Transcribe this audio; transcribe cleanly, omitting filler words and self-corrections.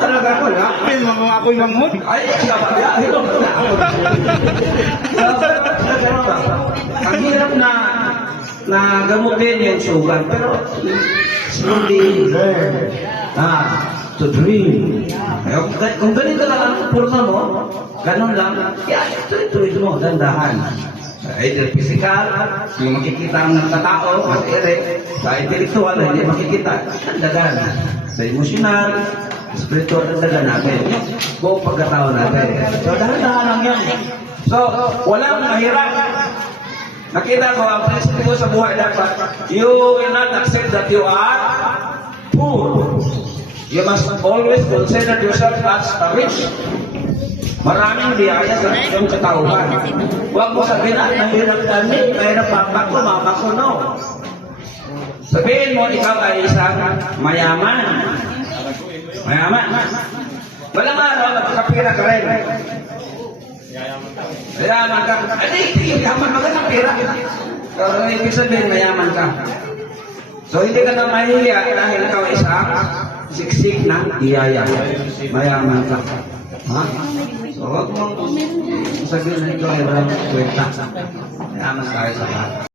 Talaga ko, ha? Pin, mga ako'y manghod. Ay, dapat ya. Ang hirap na gamutin yung sugar, pero slowly learn to dream. Kung ganito lang ang purma mo, ganun lang, tuloy mo, dandahan. Either physical, yung makikita ng katao, matire, sa intellectual, hindi makikita, dandagan. Sa emosyonal, spiritual, dandagan natin. Buong pagkatao natin. So, dahan-dahan lang yan. So, walang mahirap. Nakita ko, ang prinsipyo ko sa buhay dapat, you will not accept that you are poor. You must always consider yourself as rich. Maraming biyaya sa iyong katauhan. Huwag mo sabihin na, mahirap kami, mahirap papa ko, mama ko, no. Sabihin mo, ikaw ay isang mayaman. Mayaman. Walang araw, magkakapira ka rin. Mayaman ka. Hindi, yaman, magandang pira. So, ibig sabihin, mayaman ka. So, hindi ka na mahihiya dahil ikaw ay isang siksik na iyaya. Mayaman ka. Ha? So, huwag mong sabihin na ito ay walang kwenta. Mayaman tayo sa lahat.